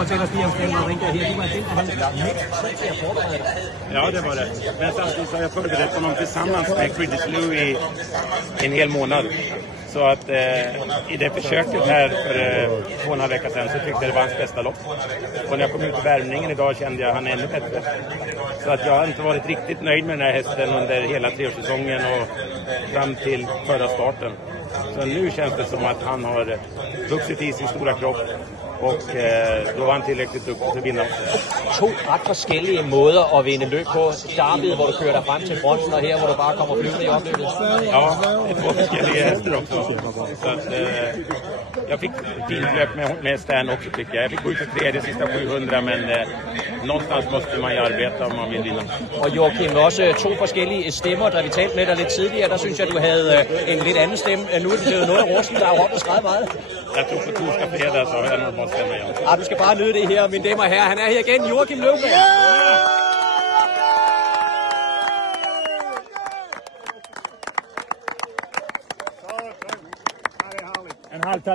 Fortæl os lige om stemningen her. Du var den, der havde mindst til at forberede dig. Ja, det var det. Men samtidigt så har jag förberett honom tillsammans med Quidditch Lou i en hel månad. Så att i det försöket här för 2,5 veckor sedan så tyckte jag det var hans bästa lopp. Och när jag kom ut i värmningen idag kände jag att han är ännu bättre. Så att jag har inte varit riktigt nöjd med den här hästen under hela treårssäsongen och fram till förra starten. Så nu känns det som att han har vuxit i sin stora kropp. Og då var han tillräckligt duktig til at vinde også. 2 ret forskellige måder at vinde løb på. Derby, hvor du kører dig frem til fronten, og her, hvor du bare kommer flyvende i opløbet. Ja, det är 2 forskellige hästar också. Så att, jag fick fint löp med Stan också tycker jag. Jag fick gå ut för tredje sista 700, men någonstans måste man ju arbeta om man vill vinna. Og Joachim, også 2 forskellige stemmer, da vi talte med dig lidt tidligere, der synes jeg, du havde en lidt anden stemme. Nu er det blevet noget af Rosen, der har råbt og skrevet meget. Jeg tror på torsdag fredag, så har jeg noget at stemme igen. Du skal bare nyde det her, mine damer og herrer. Han er her igen, Joachim Løvberg. En halv